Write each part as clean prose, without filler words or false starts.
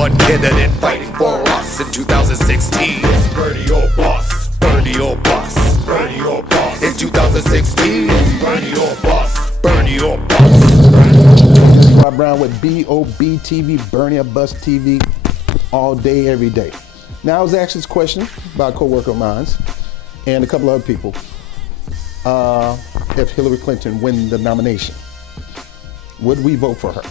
one candidate fighting for us in 2016. It's Bernie or bust, Bernie or bust, Bernie or bust. In 2016, it's Bernie or bust, Bernie or bust. Bob Brown with BOB TV, Bernie or Bust TV, all day, every day. Now I was asked this question by a co-worker of mine and a couple other people. If Hillary Clinton win the nomination, would we vote for her?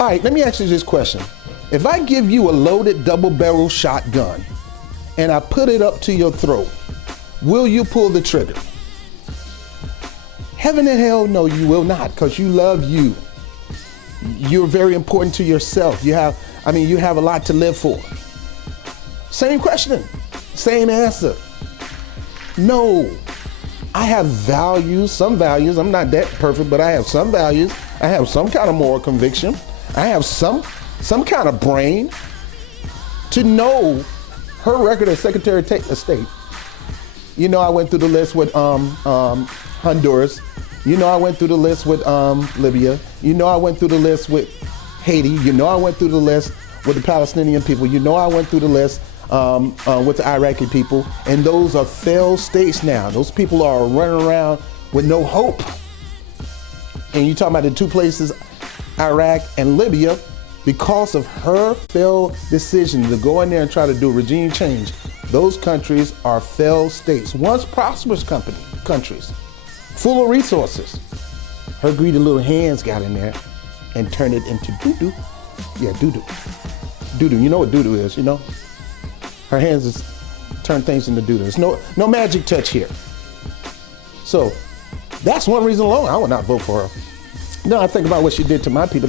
All right, let me ask you this question. If I give you a loaded double-barrel shotgun and I put it up to your throat, will you pull the trigger? Heaven and hell, no, you will not, because you love you. You're very important to yourself. You have a lot to live for. Same question, same answer. No, I have values, some values. I'm not that perfect, but I have some values. I have some kind of moral conviction. I have some kind of brain to know her record as Secretary of State. You know, I went through the list with Honduras. You know, I went through the list with Libya. You know, I went through the list with Haiti. You know, I went through the list with the Palestinian people. You know, I went through the list with the Iraqi people. And those are failed states now. Those people are running around with no hope. And you talking about the two places, Iraq and Libya, because of her failed decision to go in there and try to do regime change. Those countries are failed states, once prosperous countries, full of resources. Her greedy little hands got in there and turned it into doo-doo. Yeah, doo-doo. Doo-doo, you know what doo-doo is, you know? Her hands just turn things into doo-doo. There's no magic touch here. So that's one reason alone I would not vote for her. No, I think about what she did to my people,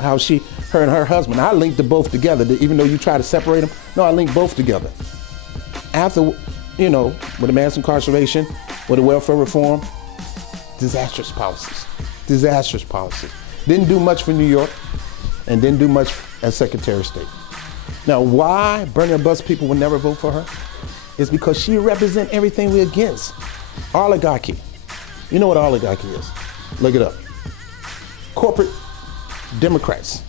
how her and her husband, I linked them both together, even though you try to separate them. No, I linked both together. After, you know, with the mass incarceration, with the welfare reform, disastrous policies. Didn't do much for New York and didn't do much as Secretary of State. Now, why Bernie or Bust people would never vote for her is because she represents everything we're against. Oligarchy. You know what oligarchy is? Look it up. Corporate Democrats.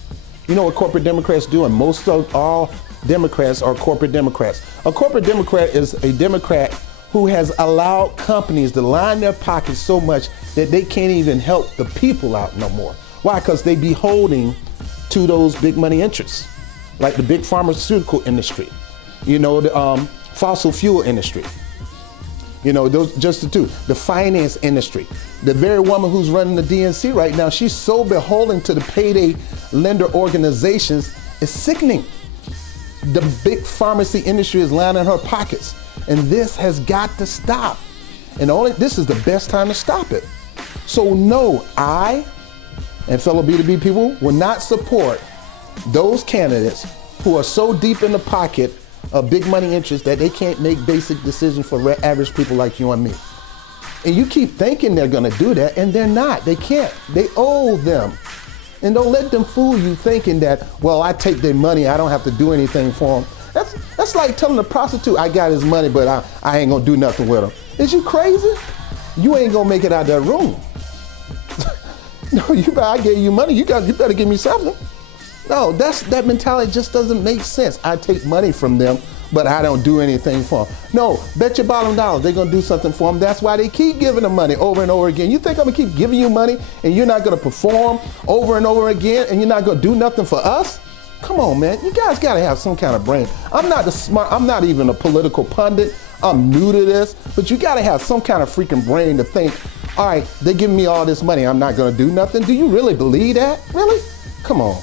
You know what corporate Democrats do? And most of all Democrats are corporate Democrats. A corporate Democrat is a Democrat who has allowed companies to line their pockets so much that they can't even help the people out no more. Why? Because they be holding to those big money interests, like the big pharmaceutical industry, you know, the fossil fuel industry. You know, those just the two. The finance industry. The very woman who's running the DNC right now, she's so beholden to the payday lender organizations, it's sickening. The big pharmacy industry is lining her pockets. And this has got to stop. And this is the best time to stop it. So no, I and fellow B2B people will not support those candidates who are so deep in the pocket of big money interests that they can't make basic decisions for average people like you and me. And you keep thinking they're gonna do that, and they're not. They can't. They owe them. And don't let them fool you thinking that, well, I take their money, I don't have to do anything for them. That's like telling a prostitute, I got his money, but I ain't gonna do nothing with him. Is you crazy? You ain't gonna make it out of that room. No, I gave you money, you better give me something. No, that mentality just doesn't make sense. I take money from them, but I don't do anything for them. No, bet your bottom dollar they're gonna do something for them. That's why they keep giving them money over and over again. You think I'm gonna keep giving you money and you're not gonna perform over and over again and you're not gonna do nothing for us? Come on, man, you guys gotta have some kind of brain. I'm not even a political pundit. I'm new to this, but you gotta have some kind of freaking brain to think, all right, they're giving me all this money, I'm not gonna do nothing. Do you really believe that? Really? Come on.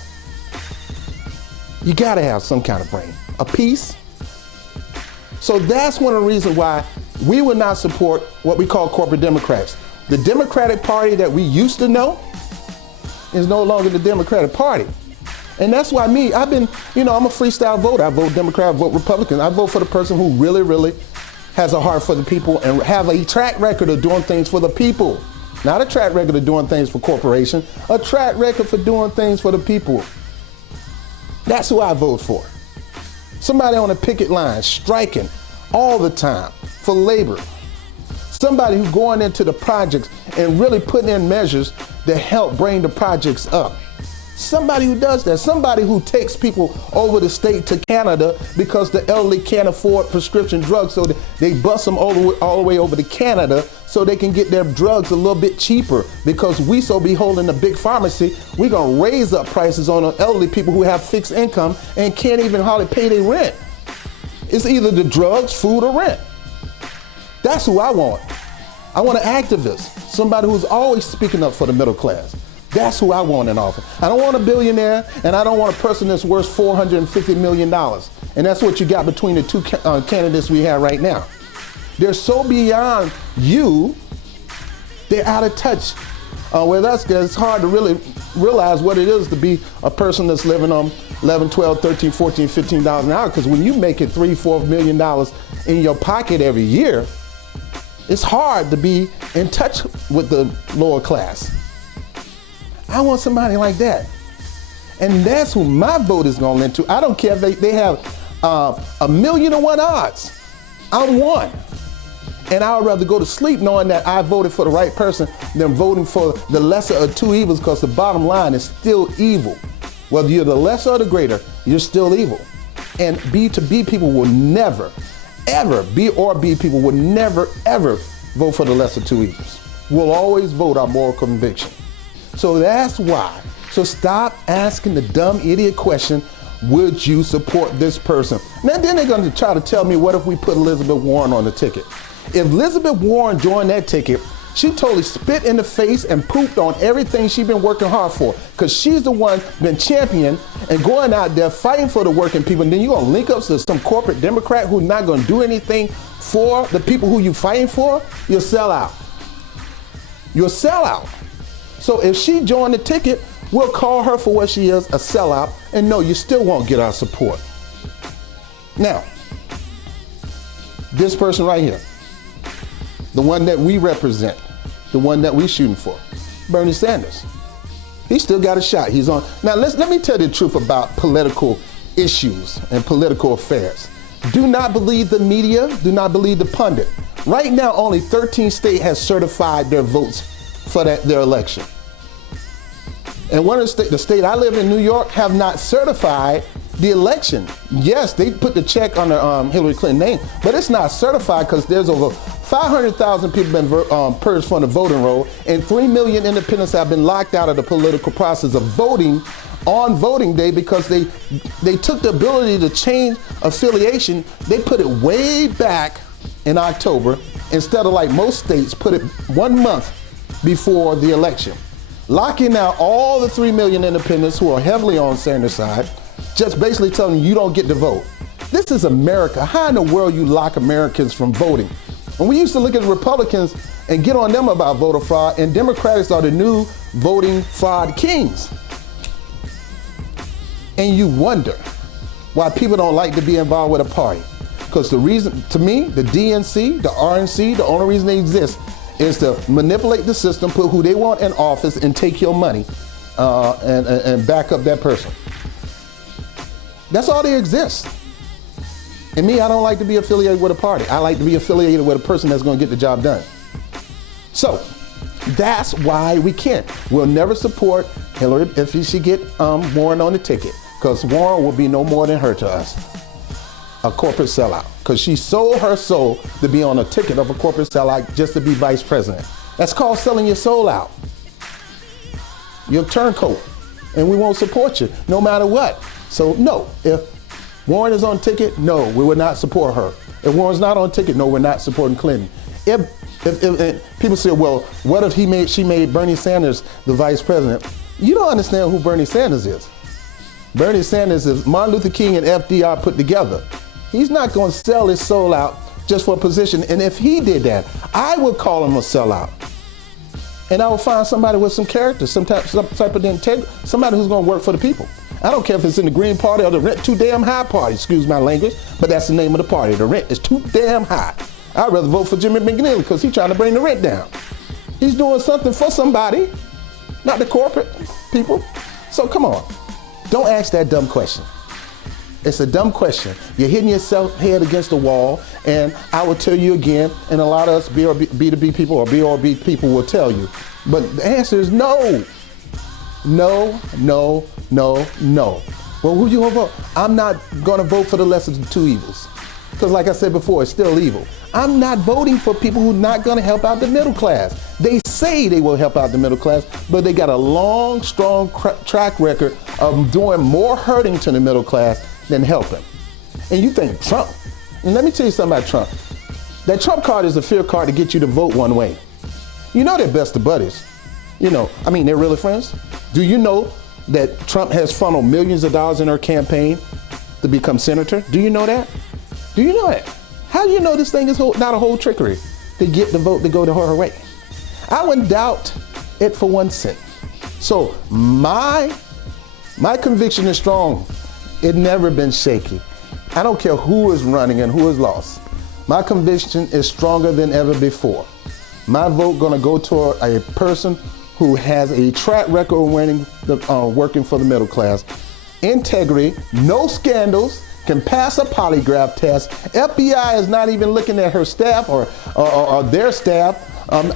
You gotta have some kind of brain, a piece. So that's one of the reasons why we would not support what we call corporate Democrats. The Democratic Party that we used to know is no longer the Democratic Party. And that's why I'm a freestyle voter. I vote Democrat, I vote Republican. I vote for the person who really, really has a heart for the people and have a track record of doing things for the people. Not a track record of doing things for corporations, a track record for doing things for the people. That's who I vote for. Somebody on a picket line striking all the time for labor. Somebody who's going into the projects and really putting in measures that help bring the projects up. Somebody who does that, somebody who takes people over the state to Canada because the elderly can't afford prescription drugs, so they bust them all the way over to Canada so they can get their drugs a little bit cheaper. Because we so be holding a big pharmacy, we're gonna raise up prices on the elderly people who have fixed income and can't even hardly pay their rent. It's either the drugs, food, or rent. That's who I want. I want an activist, somebody who's always speaking up for the middle class. That's who I want in office. I don't want a billionaire, and I don't want a person that's worth $450 million. And that's what you got between the two candidates we have right now. They're so beyond you, they're out of touch with us. It's hard to really realize what it is to be a person that's living on $11, $12, $13, $14, $15 an hour. Because when you make it $3, $4 million in your pocket every year, it's hard to be in touch with the lower class. I want somebody like that. And that's who my vote is going to lend to. I don't care if they have 1,000,000-to-1 odds. I'm one. And I would rather go to sleep knowing that I voted for the right person than voting for the lesser of two evils, because the bottom line is still evil. Whether you're the lesser or the greater, you're still evil. And B2B people will never, ever, B people will never, ever vote for the lesser two evils. We'll always vote our moral conviction. So that's why. So stop asking the dumb idiot question, would you support this person? Now then they're going to try to tell me, what if we put Elizabeth Warren on the ticket? If Elizabeth Warren joined that ticket, she totally spit in the face and pooped on everything she's been working hard for, because she's the one been championing and going out there fighting for the working people. And then you're going to link up to some corporate Democrat who's not going to do anything for the people who you're fighting for. You'll sell out. You'll sell out. So if she joined the ticket, we'll call her for what she is, a sellout, and no, you still won't get our support. Now, this person right here, the one that we represent, the one that we're shooting for, Bernie Sanders. He still got a shot. He's on. Now, let me tell you the truth about political issues and political affairs. Do not believe the media. Do not believe the pundit. Right now, only 13 states has certified their votes for their election. And one of the state I live in, New York, have not certified the election. Yes, they put the check on the Hillary Clinton name, but it's not certified because there's over 500,000 people been purged from the voting roll, and 3 million independents have been locked out of the political process of voting on voting day because they took the ability to change affiliation. They put it way back in October instead of, like most states, put it 1 month before the election. Locking out all the 3 million independents who are heavily on Sanders' side, just basically telling you don't get to vote. This is America. How in the world you lock Americans from voting? And we used to look at Republicans and get on them about voter fraud, and Democrats are the new voting fraud kings. And you wonder why people don't like to be involved with a party. Because the reason, to me, the DNC, the RNC, the only reason they exist is to manipulate the system, put who they want in office, and take your money and back up that person. That's all they exist. And me, I don't like to be affiliated with a party. I like to be affiliated with a person that's going to get the job done. So that's why we can't. We'll never support Hillary if she get Warren on the ticket, because Warren will be no more than her to us. A corporate sellout, because she sold her soul to be on a ticket of a corporate sellout just to be vice president. That's called selling your soul out. You're a turncoat, and we won't support you no matter what. So no, if Warren is on ticket, no, we would not support her. If Warren's not on ticket, no, we're not supporting Clinton. If people say, well, what if she made Bernie Sanders the vice president? You don't understand who Bernie Sanders is. Bernie Sanders is Martin Luther King and FDR put together. He's not going to sell his soul out just for a position. And if he did that, I would call him a sellout. And I would find somebody with some character, some type of integrity, somebody who's going to work for the people. I don't care if it's in the Green Party or the Rent Too Damn High Party, excuse my language, but that's the name of the party. The rent is too damn high. I'd rather vote for Jimmy McNeely because he's trying to bring the rent down. He's doing something for somebody, not the corporate people. So come on, don't ask that dumb question. It's a dumb question. You're hitting yourself head against the wall, and I will tell you again, and a lot of us B2B people or BRB people will tell you, but the answer is no. No, no, no, no. Well, who you gonna vote? I'm not gonna vote for the lesser of two evils. Because like I said before, it's still evil. I'm not voting for people who are not gonna help out the middle class. They say they will help out the middle class, but they got a long, strong track record of doing more hurting to the middle class than helping. And you think Trump, and let me tell you something about Trump. That Trump card is a fear card to get you to vote one way. You know they're best of buddies. They're really friends. Do you know that Trump has funneled millions of dollars in her campaign to become senator? Do you know that? Do you know that? How do you know this thing is not a whole trickery to get the vote to go to her way? I wouldn't doubt it for 1 cent. So my conviction is strong. It never been shaky. I don't care who is running and who is lost. My conviction is stronger than ever before. My vote gonna go toward a person who has a track record of working for the middle class, integrity, no scandals, can pass a polygraph test. FBI is not even looking at her staff or their staff. I'm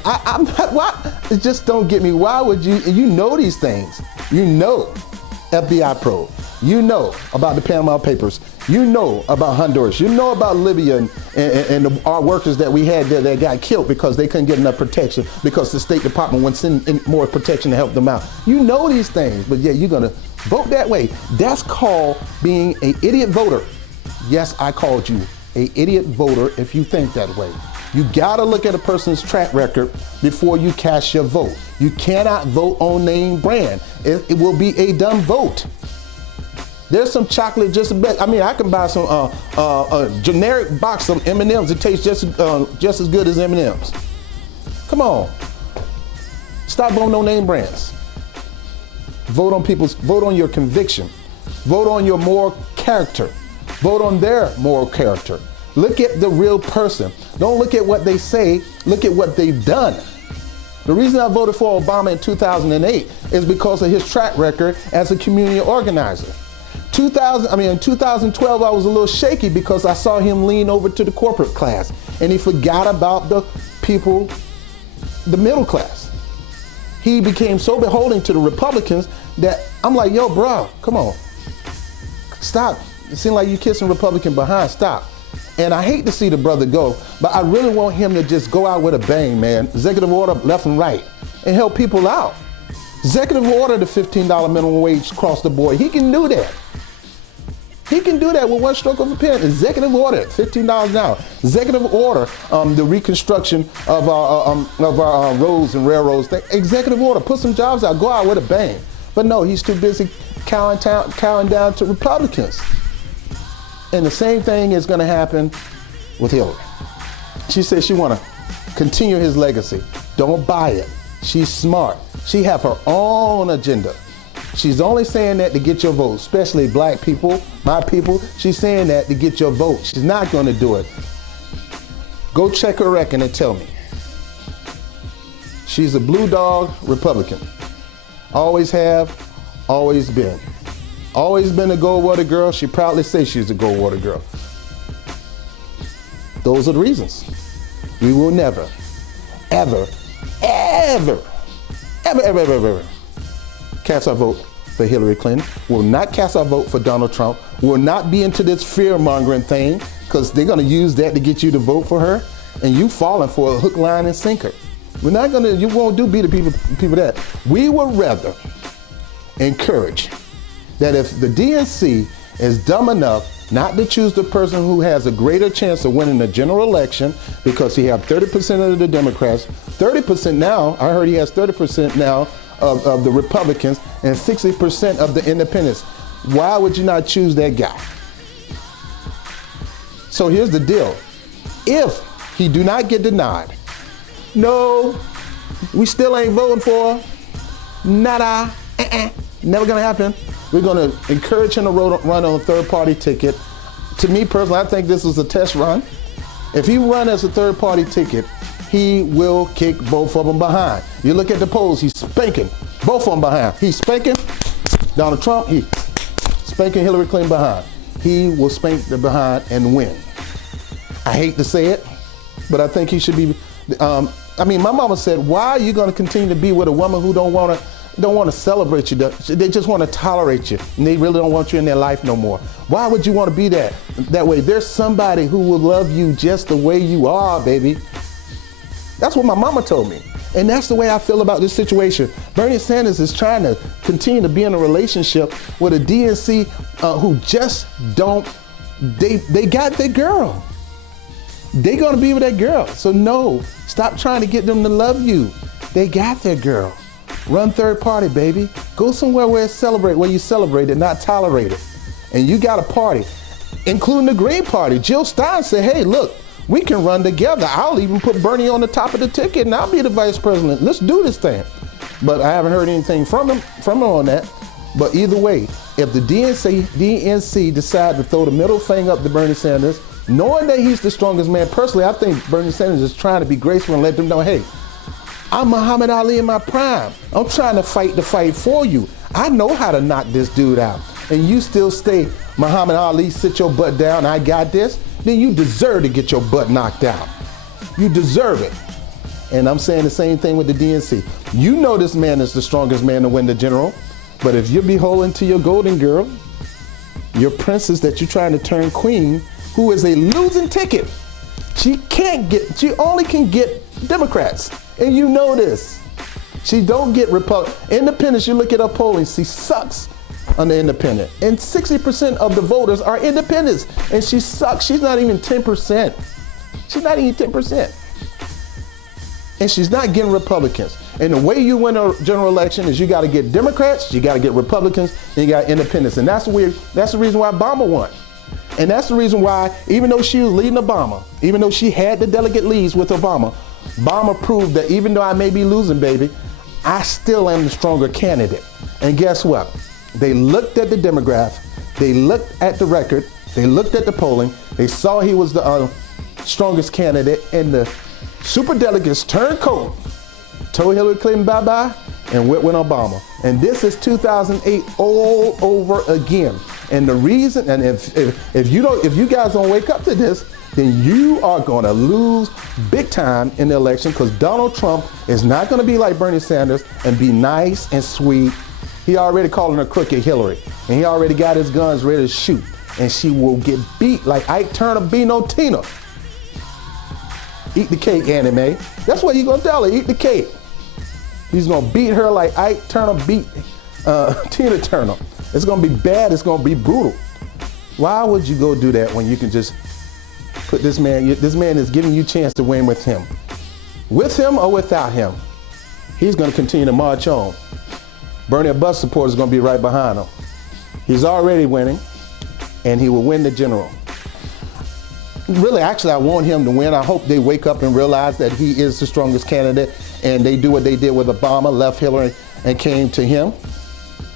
not, why? Just don't get me. Why would you know these things? You know FBI probe. You know about the Panama Papers. You know about Honduras. You know about Libya and our workers that we had there that got killed because they couldn't get enough protection because the State Department wouldn't send in more protection to help them out. You know these things, but yeah, you're gonna vote that way. That's called being an idiot voter. Yes, I called you an idiot voter if you think that way. You gotta look at a person's track record before you cast your vote. You cannot vote on name brand. It will be a dumb vote. There's some chocolate just a bit. I can buy some a generic box of M&Ms. It tastes just as good as M&Ms. Come on. Stop voting on name brands. Vote on your conviction. Vote on your moral character. Vote on their moral character. Look at the real person. Don't look at what they say, look at what they've done. The reason I voted for Obama in 2008 is because of his track record as a community organizer. In 2012, I was a little shaky because I saw him lean over to the corporate class and he forgot about the people, the middle class. He became so beholden to the Republicans that I'm like, yo, bro, come on, stop. It seems like you're kissing Republican behind, stop. And I hate to see the brother go, but I really want him to just go out with a bang, man. Executive order left and right and help people out. Executive order the $15 minimum wage across the board. He can do that. He can do that with one stroke of a pen. Executive order, $15 an hour. Executive order, the reconstruction of our roads and railroads. Executive order, put some jobs out, go out with a bang. But no, he's too busy cowing down to Republicans. And the same thing is going to happen with Hillary. She says she want to continue his legacy. Don't buy it. She's smart. She have her own agenda. She's only saying that to get your vote, especially black people, my people. She's saying that to get your vote. She's not going to do it. Go check her record and tell me. She's a blue dog Republican. Always have, always been. Always been a Goldwater girl. She proudly says she's a Goldwater girl. Those are the reasons. We will never, ever, ever, ever, ever, ever, ever cast our vote for Hillary Clinton. We'll not cast our vote for Donald Trump. We'll not be into this fear-mongering thing because they're going to use that to get you to vote for her and you falling for a hook, line, and sinker. We're not going to, you won't be the people that. We would rather encourage that if the DNC is dumb enough not to choose the person who has a greater chance of winning the general election because he have 30% of the Democrats, 30% now, I heard he has 30% now of the Republicans and 60% of the independents. Why would you not choose that guy? So here's the deal. If he do not get denied, no, we still ain't voting for him. Nada, never gonna happen. We're gonna encourage him to run on a third-party ticket. To me personally, I think this is a test run. If he run as a third-party ticket, he will kick both of them behind. You look at the polls, he's spanking both of them behind. He's spanking Donald Trump, he's spanking Hillary Clinton behind. He will spank the behind and win. I hate to say it, but I think he should be, my mama said, why are you gonna continue to be with a woman who don't wanna don't want to celebrate you. They just want to tolerate you, and they really don't want you in their life no more. Why would you want to be that way? There's somebody who will love you just the way you are, baby. That's what my mama told me. And that's the way I feel about this situation. Bernie Sanders is trying to continue to be in a relationship with a DNC who just don't, they got their girl. They gonna be with that girl. So no, stop trying to get them to love you. They got their girl. Run third party, baby. Go somewhere where you celebrate it, not tolerate it. And you got a party, including the Green Party. Jill Stein said, hey, look, we can run together. I'll even put Bernie on the top of the ticket and I'll be the vice president. Let's do this thing. But I haven't heard anything from him on that. But either way, if the DNC decide to throw the middle finger up to Bernie Sanders, knowing that he's the strongest man, personally, I think Bernie Sanders is trying to be graceful and let them know, hey, I'm Muhammad Ali in my prime. I'm trying to fight the fight for you. I know how to knock this dude out. And you still stay Muhammad Ali, sit your butt down, I got this, then you deserve to get your butt knocked out. You deserve it. And I'm saying the same thing with the DNC. You know this man is the strongest man to win the general, but if you're beholden to your golden girl, your princess that you're trying to turn queen, who is a losing ticket, she only can get Democrats. And you know this. She don't get independents. You look at her polling, she sucks on the independent. And 60% of the voters are independents. And she sucks. She's not even 10%. She's not even 10%. And she's not getting Republicans. And the way you win a general election is you got to get Democrats, you got to get Republicans, and you got independents. And that's the reason why Obama won. And that's the reason why, even though she was leading Obama, even though she had the delegate leads with Obama proved that even though I may be losing, baby, I still am the stronger candidate. And guess what? They looked at the demographic, they looked at the record, they looked at the polling, they saw he was the strongest candidate, and the superdelegates turned cold, told Hillary Clinton bye-bye, and went with Obama. And this is 2008 all over again. And the reason, and if you guys don't wake up to this, then you are going to lose big time in the election, because Donald Trump is not going to be like Bernie Sanders and be nice and sweet. He already calling her crooked Hillary, and he already got his guns ready to shoot, and she will get beat like Ike Turner beat no Tina. Eat the cake, Annie Mae. That's what he's going to tell her, eat the cake. He's going to beat her like Ike Turner beat Tina Turner. It's going to be bad. It's going to be brutal. Why would you go do that when you can just put this man is giving you a chance to win with him. With him or without him, he's going to continue to march on. Bernie Bus supporters are going to be right behind him. He's already winning, and he will win the general. Really, actually, I want him to win. I hope they wake up and realize that he is the strongest candidate, and they do what they did with Obama, left Hillary and came to him,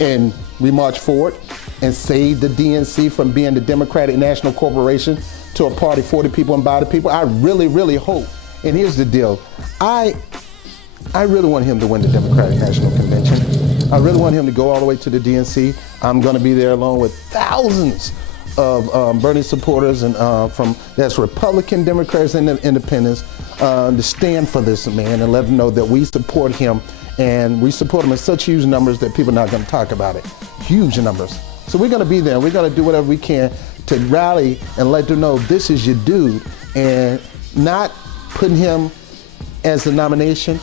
and we march forward and save the DNC from being the Democratic National Corporation to a party 40 people and by the people. I really, really hope. And here's the deal. I really want him to win the Democratic National Convention. I really want him to go all the way to the DNC. I'm going to be there along with thousands of Bernie supporters and that's Republican, Democrats, and Independents to stand for this man and let them know that we support him, and we support him in such huge numbers that people are not going to talk about it. Huge numbers. So we're going to be there. We're going to do whatever we can to rally and let them know this is your dude, and not putting him as the nomination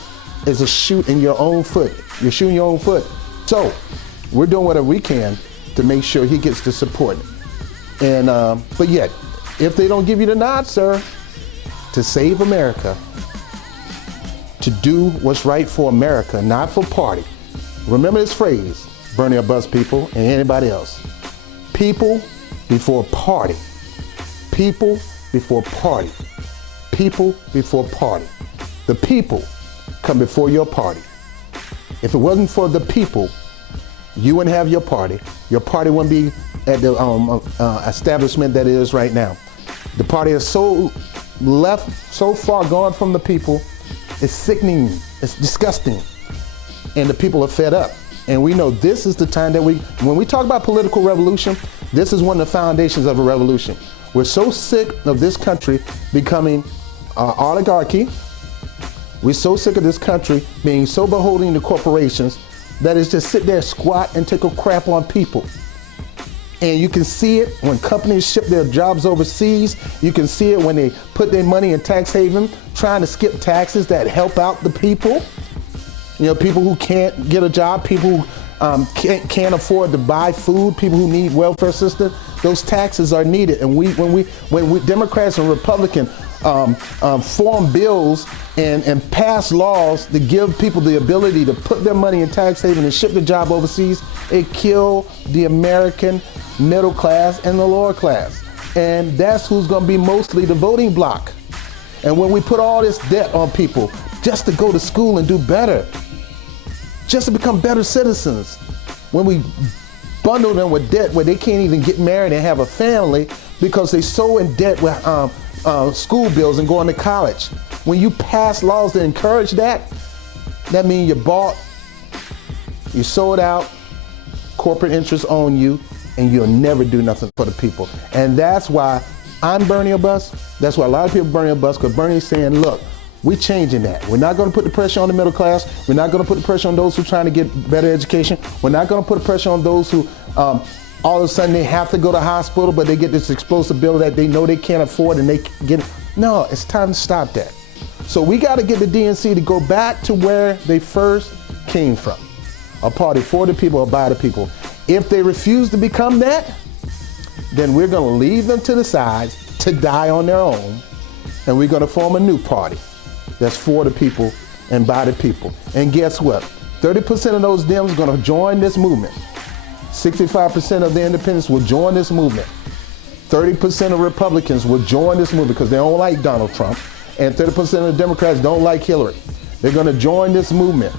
is a shoot in your own foot. You're shooting your own foot. So we're doing whatever we can to make sure he gets the support. And but yet, if they don't give you the nod, sir, to save America, to do what's right for America, not for party. Remember this phrase, Bernie or Bust people and anybody else. People before party. People before party. People before party. The people come before your party. If it wasn't for the people, you wouldn't have your party. Your party wouldn't be at the establishment that it is right now. The party is so left, so far gone from the people, it's sickening, it's disgusting, and the people are fed up. And we know this is the time that when we talk about political revolution, this is one of the foundations of a revolution. We're so sick of this country becoming oligarchy. We're so sick of this country being so beholden to corporations. that is just sit there, squat, and take a crap on people. And you can see it when companies ship their jobs overseas. You can see it when they put their money in tax haven, trying to skip taxes that help out the people. You know, people who can't get a job, people who can't afford to buy food, people who need welfare assistance. Those taxes are needed. And when we Democrats and Republicans form bills and pass laws to give people the ability to put their money in tax haven and ship the job overseas, it kills the American middle class and the lower class. And that's who's going to be mostly the voting bloc. And when we put all this debt on people just to go to school and do better, just to become better citizens, when we bundle them with debt where they can't even get married and have a family because they're so in debt with school bills and going to college. When you pass laws that encourage that, that means you bought, you sold out, corporate interests own you, and you'll never do nothing for the people. And that's why I'm burning a bus. That's why a lot of people burning a bus, because Bernie's saying, look, we're changing that. We're not going to put the pressure on the middle class. We're not going to put the pressure on those who are trying to get better education. We're not going to put the pressure on those who all of a sudden they have to go to hospital, but they get this explosive bill that they know they can't afford and they get. No, it's time to stop that. So we got to get the DNC to go back to where they first came from. A party for the people or by the people. If they refuse to become that, then we're going to leave them to the side to die on their own, and we're going to form a new party that's for the people and by the people. And guess what? 30% of those Dems are going to join this movement. 65% of the independents will join this movement. 30% of Republicans will join this movement because they don't like Donald Trump. And 30% of the Democrats don't like Hillary. They're going to join this movement.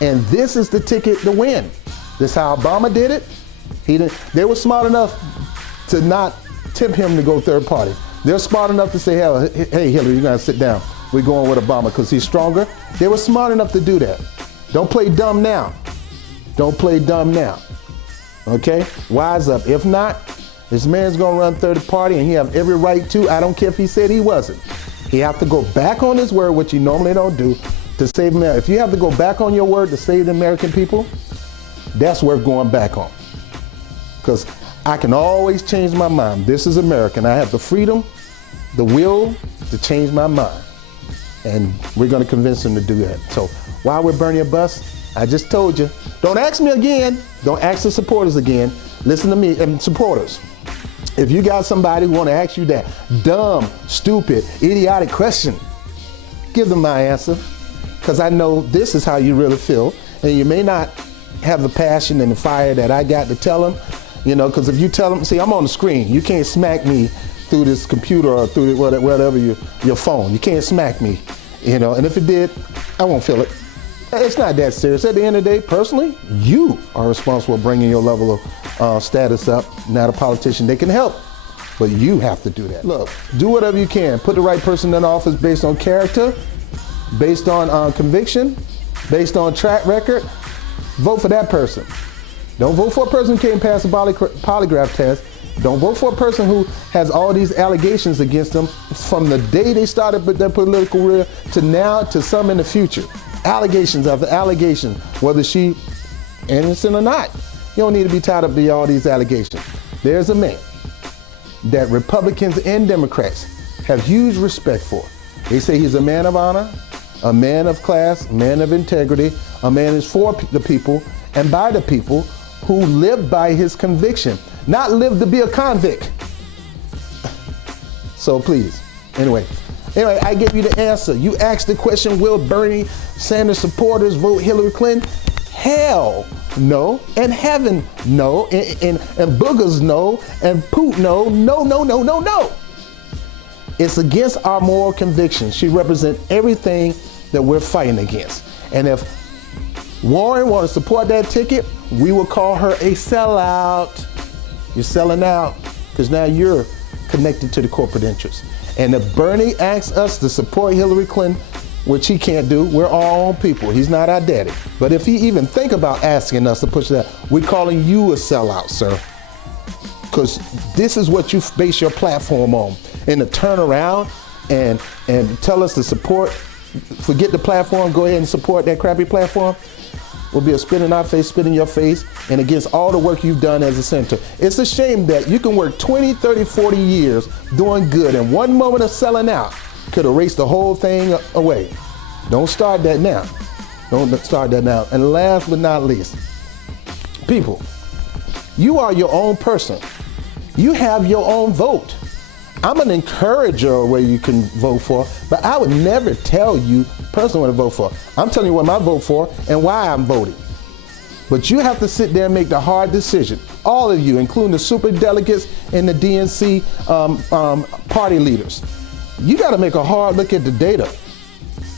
And this is the ticket to win. This is how Obama did it. They were smart enough to not tempt him to go third party. They're smart enough to say, hey, Hillary, you got to sit down. We're going with Obama because he's stronger. They were smart enough to do that. Don't play dumb now. Don't play dumb now. Okay? Wise up. If not, this man's going to run third party and he have every right to. I don't care if he said he wasn't. He have to go back on his word, which he normally don't do, to save America. If you have to go back on your word to save the American people, that's worth going back on. Because I can always change my mind. This is America, and I have the freedom, the will to change my mind. And we're going to convince them to do that. So while we're burning a bus, I just told you, don't ask me again. Don't ask the supporters again. Listen to me, and supporters. If you got somebody who want to ask you that dumb, stupid, idiotic question, give them my answer. Because I know this is how you really feel. And you may not have the passion and the fire that I got to tell them. You know, because if you tell them, see, I'm on the screen. You can't smack me through this computer or through whatever your phone. You can't smack me, you know. And if it did, I won't feel it. It's not that serious. At the end of the day, personally, you are responsible for bringing your level of status up. Not a politician. They can help, but you have to do that. Look, do whatever you can. Put the right person in office based on character, based on conviction, based on track record. Vote for that person. Don't vote for a person who can't pass a polygraph test. Don't vote for a person who has all these allegations against them from the day they started their political career to now to some in the future. Allegations after allegations, whether she innocent or not. You don't need to be tied up by all these allegations. There's a man that Republicans and Democrats have huge respect for. They say he's a man of honor, a man of class, a man of integrity, a man is for the people and by the people who live by his conviction, not live to be a convict. So please, anyway, I gave you the answer. You asked the question, will Bernie Sanders supporters vote Hillary Clinton? Hell no, and heaven no, and boogers no, and poot no, no. It's against our moral convictions. She represents everything that we're fighting against. And if Warren wants to support that ticket, we will call her a sellout. You're selling out because now you're connected to the corporate interests. And if Bernie asks us to support Hillary Clinton, which he can't do, we're our own people. He's not our daddy. But if he even think about asking us to push that, we're calling you a sellout, sir. Because this is what you base your platform on. And to turn around and tell us to support, forget the platform, go ahead and support that crappy platform. will be a spit in our face, spit in your face, and against all the work you've done as a senator. It's a shame that you can work 20, 30, 40 years doing good, and one moment of selling out could erase the whole thing away. Don't start that now. Don't start that now. And last but not least, people, you are your own person. You have your own vote. I'm an encourager of where you can vote for, but I would never tell you personally what to vote for. I'm telling you what I vote for and why I'm voting. But you have to sit there and make the hard decision. All of you, including the super delegates and the DNC party leaders. You got to make a hard look at the data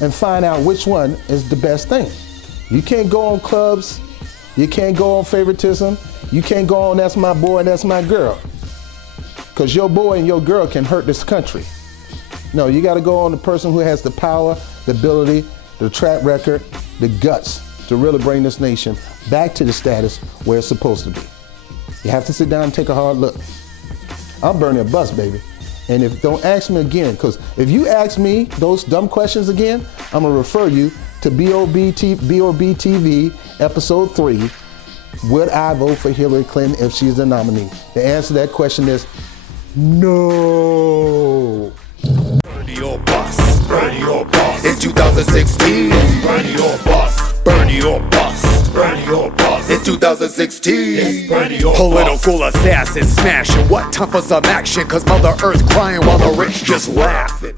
and find out which one is the best thing. You can't go on clubs. You can't go on favoritism. You can't go on that's my boy and that's my girl. Because your boy and your girl can hurt this country. No, you got to go on the person who has the power, the ability, the track record, the guts to really bring this nation back to the status where it's supposed to be. You have to sit down and take a hard look. I'm burning a bus, baby. And don't ask me again, because if you ask me those dumb questions again, I'm going to refer you to BOB TV, episode 3. Would I vote for Hillary Clinton if she's the nominee? The answer to that question is no. Bernie or bust. Bernie or bust. In 2016. Bernie or bust. Bernie or bust. Bernie or bust. In 2016. Bernie or political bust. Assassin smashing. What time for some action? Cause Mother Earth crying while the rich just laughing.